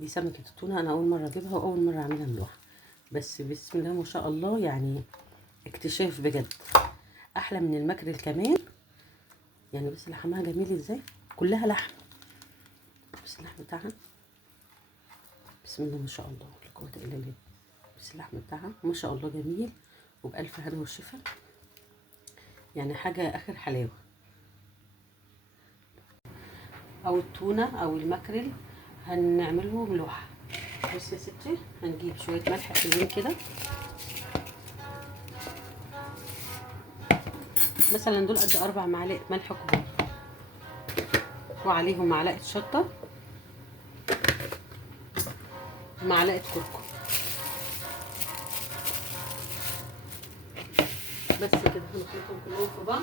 دي سمكة التونة، انا اول مرة اجيبها واول مرة اعملها ملوحة، بس بسم الله ما شاء الله يعني اكتشاف بجد، احلى من الماكريل كمان. يعني بس لحمها جميل ازاي، كلها لحم، بس اللحم بتاعها بسم الله ما شاء الله لا قوة الا بالله. بس اللحم بتاعها ما شاء الله جميل، وبألف هنا والشفا، يعني حاجة اخر حلاوة. او التونة او الماكريل هنعمله ملوحة. بص يا ستي، هنجيب شوية ملح حلوين كده، مثلا دول قد 4 معالق ملح كبار، وعليهم معلقة شطة، معلقة كركم، بس كده هنخلطهم كلهم في بعض.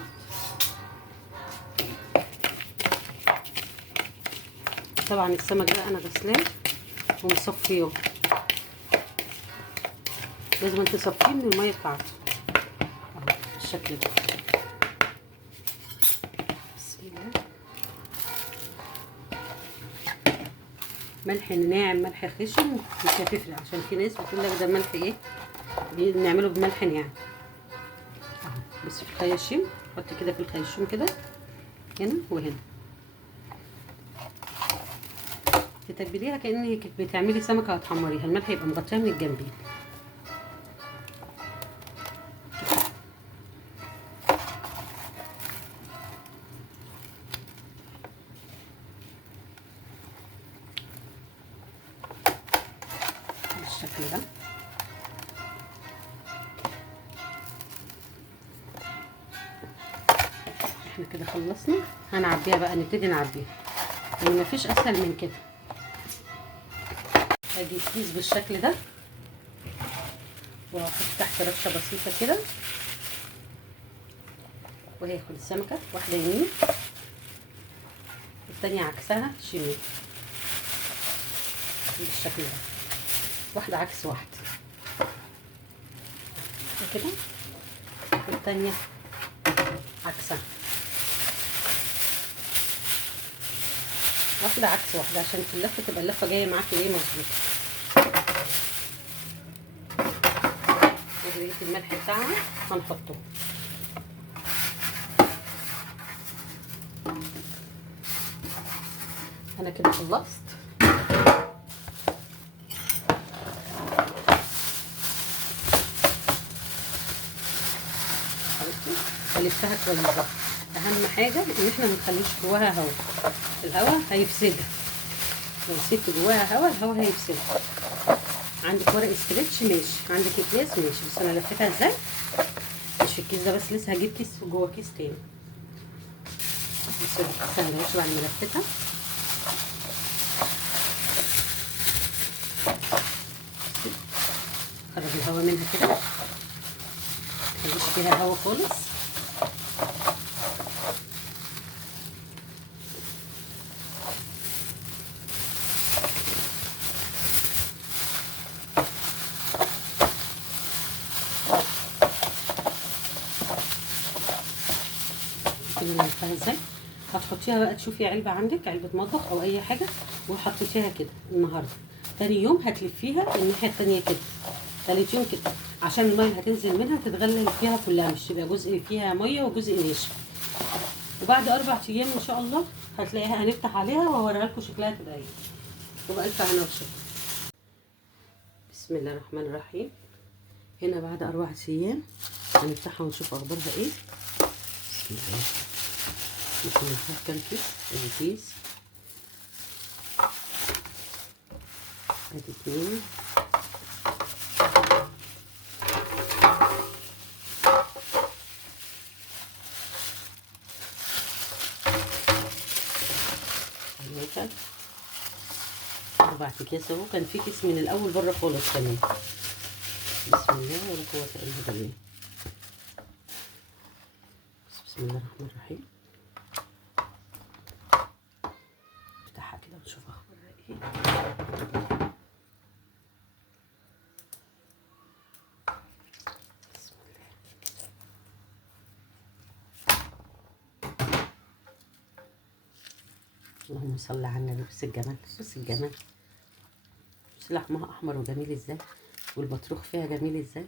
طبعا السمك ده انا غسلاه ومصفيه، لازم تصفيه من الميه بتاعته اهو بالشكل ده. بسم الله. ملح ناعم ملح خشن مش هتفرق، عشان في ناس بتقول لك ده ملح ايه، بنعمله بملح ناعم اهو. بس في الخياشيم حط كده، في الخياشيم كده هنا وهنا، تتبليها كأنك بتعملي سمكه هتحمريها، الملح يبقى مغطيها من الجنبين. بالشكل ده. احنا كده خلصنا، هنعبيها بقى، نبتدي نعبيها، يعني مفيش اسهل من كده. اجي كيس بالشكل ده، واحط تحت رشه بسيطه كده، وهاخد السمكه واحده يمين والتانيه عكسها شمال بالشكل ده، واحده عكس واحده كده، والتانيه عكسها، واحده عكس واحده، عشان في اللفه تبقى اللفه جايه معاكي ايه مظبوطه. ودي الملح بتاعها هنحطه. انا كده خلصت. هلفها كويس بقى. اهم حاجه ان احنا ما نخليش جواها هوا، الهوا هيفسدها، لو سبت جواها هوا الهوا هيفسدها. عندك ورق استرتش ماشي، عندك اكياس ماشي، بس انا لفيتها ازاي مش في الكيس ده بس، لسه هجيب كيس جوه كيس تاني. بس السندوتش بعد ما لفيتها خرج الهوا منها كده، مخليش فيها هوا خالص. كده لفها ازاي، هتحطيها بقى، تشوفي علبه عندك، علبه مطبخ او اي حاجه، وحطيتيها كده النهارده، تاني يوم هتلفيها الناحيه التانيه كده، تالت يوم كده، عشان الميه اللي هتنزل منها تتغلل فيها كلها، مش تبقى جزء فيها ميه وجزء ناشف. وبعد 4 ايام ان شاء الله هتلاقيها، هنفتح عليها واوريها لكم شكلها تبقى ايه. وبألف هنا وشفا. بسم الله الرحمن الرحيم. هنا بعد 4 ايام هنفتحها ونشوف اخبارها ايه. بسم الله. ممكن نفتح كام كيس، ادي كيس، ادي 2، ثلاثة، 4 اكياس اهو. كان في كيس من الاول بره خالص كمان. بسم الله ولا قوة الا بالله. بسم الله الرحمن الرحيم. نفتحها كده ونشوف اخبارها ايه. بسم الله. اللهم صل على النبي. بص الجمال، بص الجمال. بص لحمها احمر وجميل ازاي، والبطروخ فيها جميل ازاي.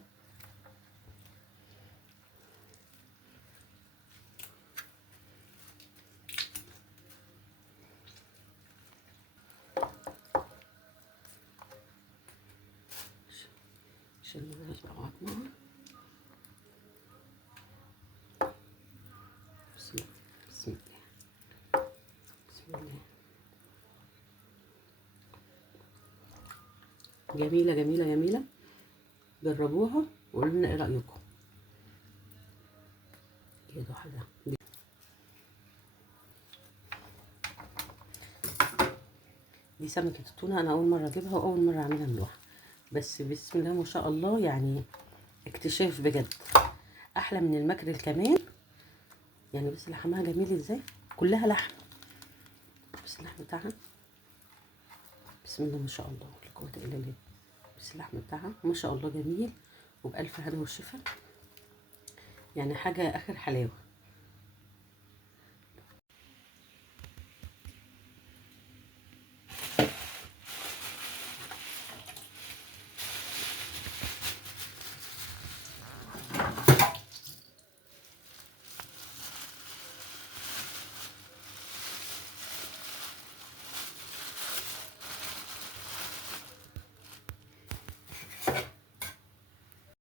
عشان نبقى بعضنا. بسم الله بسم الله بسم الله. جميلة جميلة جميلة، جربوها وقولوا لنا ايه رأيكم. يا ضحى ده دي سمكة التونة، أنا أول مرة أجيبها وأول مرة أعملها ملوحة، بس بسم الله ما شاء الله يعني اكتشاف بجد، أحلى من الماكريل كمان. يعني بس لحمها جميل ازاي، كلها لحم. بس اللحم بتاعها بسم الله ما شاء الله لا قوة إلا بالله. بس اللحم بتاعها ما شاء الله جميل، وبألف هنا وشفا، يعني حاجة آخر حلاوة.